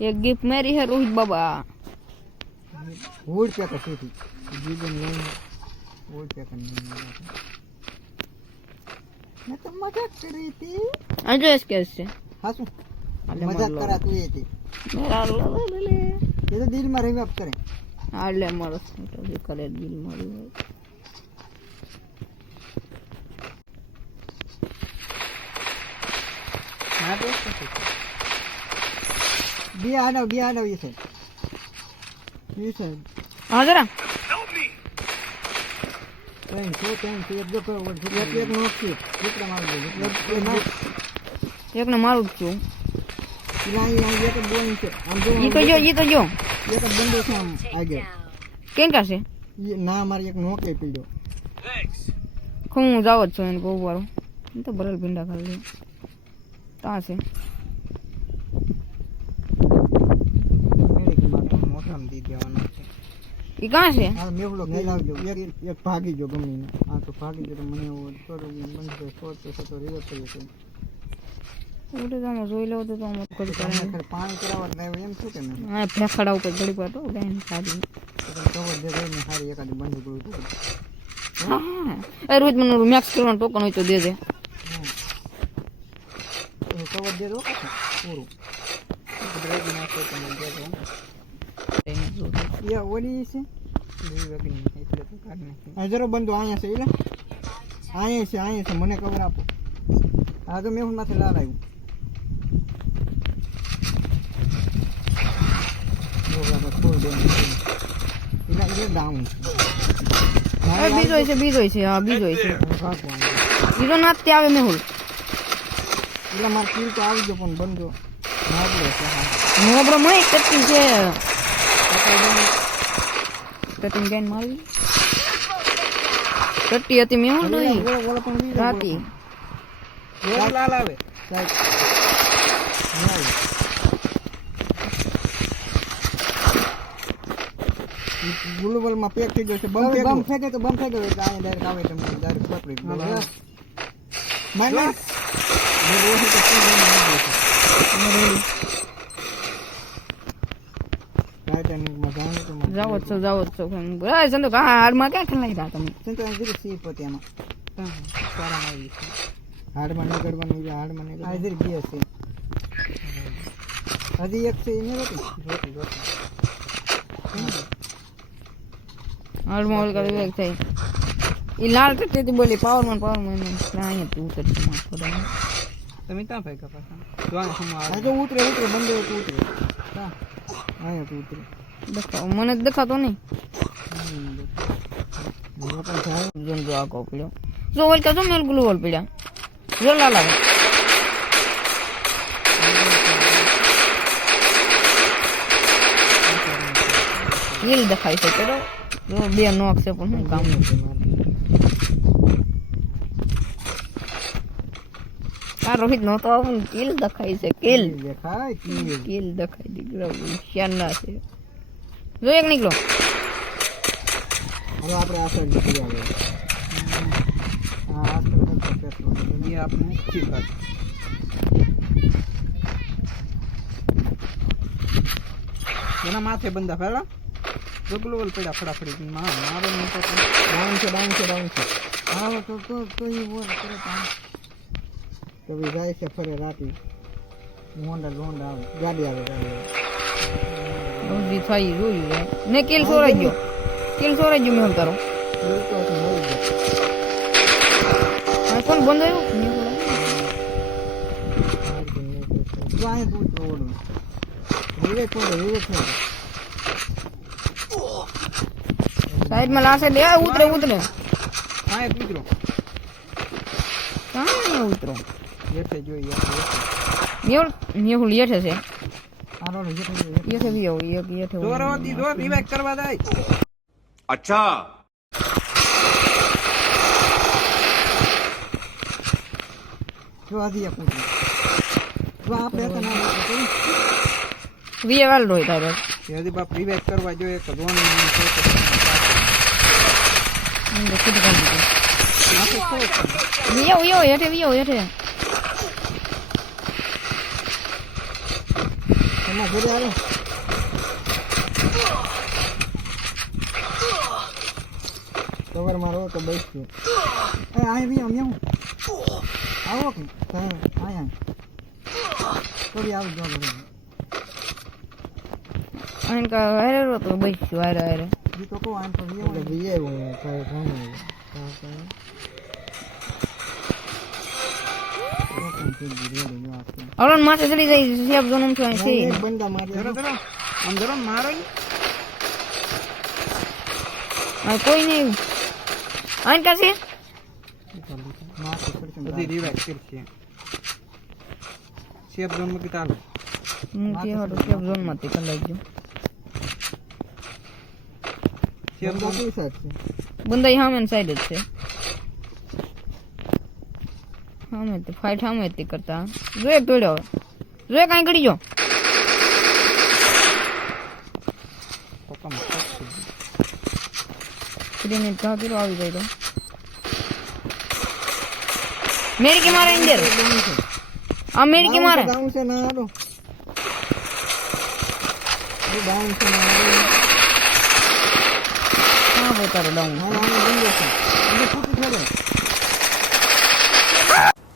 ये गिफ्ट मेरी है रोहित बाबा। वोट क्या करती थी जीवन नहीं वोट क्या करने मैं तो मज़ाक कर रही थी। अजय इसके इससे हंसू। मज़ाक करा तू ये थी मेरा ले ले। ये तो दिल मारे में अब करें। आ ले मारो तो भी करे दिल मारो। હા બે આડવ બે આડવ એ એ છે. હા જરા. ત્રણ છો ત્રણ છો. એક જો કરો એક એક નો છે. દીકરા મારી દે એક એક ના એકને મારું જ છું. એક જ બોઈંગ છે. આમ જો ઈ તો જો ઈ તો જો. એક જ બંદો છે આમ આગળ કેમ કાશે ના મારે એક નોકે પીડ્યો હું જાવ જ છું એને બહુ એ તો ભરેલ ભીંડા ખાલી. તા છે મેડિકલ માટે મોટામાં દી દેવાનો છે ઈ કાં છે હા મેવલો લઈ આવજો એક એક ભાગી ગયો ગમે ને આ તો ભાગી ગયો તો મને એવું થોડું બંધ કરે શોર્ટ તો થતો રિવર્સ થઈ જશે ઉડે તો આમાં જોઈ લેવું તો આમાં કરી તમે કરે ખાલી પાણી કરાવવા લાવ્યો એમ શું કે મેં હા ફેફડા ઉપર ઘડી પર તો ઉડાઈને ખાધી કવર દે ગઈ ને સારી એકાદી બંધ ગયું હતું હા હા એ રોજ મને મેક્સ કરવાનું ટોકન હોય તો દે દે કવર દે દો પૂરું બ્રેક નાખો તમે દે દો એને જોતું. એ ઓલી છે આ જરો બંધો અહીંયા છે એટલે અહીંયા છે અહીંયા છે મને કવર આપો આ તો મેં માથે લાલ આવ્યું જો બાબા ખોલ દે એટલે એટલે ડાઉન હવે બીજો છે બીજો છે હા બીજો છે બીજો ના તે આવે મેહુલ એટલે મારે કીલ તો આવી ગયો પણ બંધો નાગડો છે હા મોબરો મય કટિંગ છે કટિંગ ગેન મારી કટ્ટી હતી મેહુલ નહીં ઓલો ઓલો પણ બીજો રાતી લાલ આવે સાહેબ ગ્લોબલ માં પેક થઈ ગયો છે બમ બમ ફેંકે તો બમ ફેંકે એટલે અહીંયા ડાયરેક્ટ આવે તમને ડાયરેક્ટ પકડી ગયો જાઓ છો જાઓ છો. બરાબર સંતો કા હાડમાં ક્યાં ખેલાઈ રહ્યા તમે? સંતો એમ કીધું સી પોતે એમાં સારા આવી હાડમાં નહીં કરવાનું એટલે હાડમાં નહીં હાજર ગયો છે. હજી એક છે એને રોટી. રોટી રોટી. હાડમાં ઓલ કરી એક થાય. એ લાલ ટટ્ટી બોલી પાવરમેન પાવરમેન અહીંયા તું ઉતરતી માફ તમે ત્યાં ફેંકા પાછા? આ તો ઉતરે ઉતરે બંધ તો ઉતરે. હા અહીંયા તો ઉતરે. દેખાવ મને જ દેખાતો નહીં. જોન જો આ પડ્યો. જો ઓલ કાજો મેલ ગ્લુ ઓલ પડ્યા. જો લાલ. આવે હિલ દેખાય છે કેરો. બે નોક છે પણ શું કામ આ રોહિત નો તો આવું કિલ દેખાય છે કિલ. દેખાય કિલ. દેખાય દીકરા હોશિયારના છે. જો એક નીકળો. હવે આપણે આ સાઈડ નીકળી આવે આપણે ચીકર એના માથે બંધા ફેલા. ગગલોલ પડ્યા ફટાફટી. માં મારો ડાઉન છે ડાઉન છે ડાઉન છે. હા તો તો તો એ બોલ કરે તો બી છે ફરે રાતી. મોંડા લોંડા ગાડી આવે ગાડી ઊભી થઈ ને કેલ સોરાઈ ગયો. કેલ સોરાઈ ગયો મેં તારો કોણ બંધ આવ્યું? સાઈડમાં લાસે લે ઉતરે ઉતરે. હા ઉતરો. હા ઉતરો. લેઠે જોઈએ મેહુલ મેહુલ લેઠે છે આરો લેઠે બી આવું એક લેઠે દોરો દીધો રીવેક કરવા દાય અચ્છા જો આ દિયા પૂરી જો આપણે તો ના વીએ વાલ રોઈ તારો યદી બાપ રીવેક કરવા જોઈએ તો જોન ને તો કીધું કામ દીધું વીએ વીએ હેઠે વીએ હેઠે એના ઘરે હાલો કવર મારો તો બેસજો એ આ બી અમે હું આવો કે હા આયા થોડી આવ જો ઘરે આને કા હારે રો તો બેસ્યું હારે હારે ઈ તો કો આમ તો વીએ એટલે વીએ હું તો और माथे चली जाएगी आप दोनों को ऐसे एक बंदा मार जरा जरा हम मार रहे हैं कोई नहीं आइन कैसे मार पकड़ के अभी रिवाइव करके सेफ़ जोन में किताल मुझे और सेफ़ जोन मत निकल लग जाओ सेफ़ जोन की साइड से बंदा यहाँ मेन साइड से સામે તે ફાઇટ સામે જ તે કરતા જોએ પીડ્યો જોએ કાંઈ કરી જો પપ્પા ગ્રેનેડ કા પીડો આવી જાય તો મેરી કે મારે અંદર આ મેરી કે મારે ડાઉન છે ના આડો એ ડાઉન છે ના આડો હા ભાઈ તારો ડાઉન હા આને બંદો છે એને ફૂટી છોડો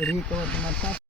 el rito va a tomar paso.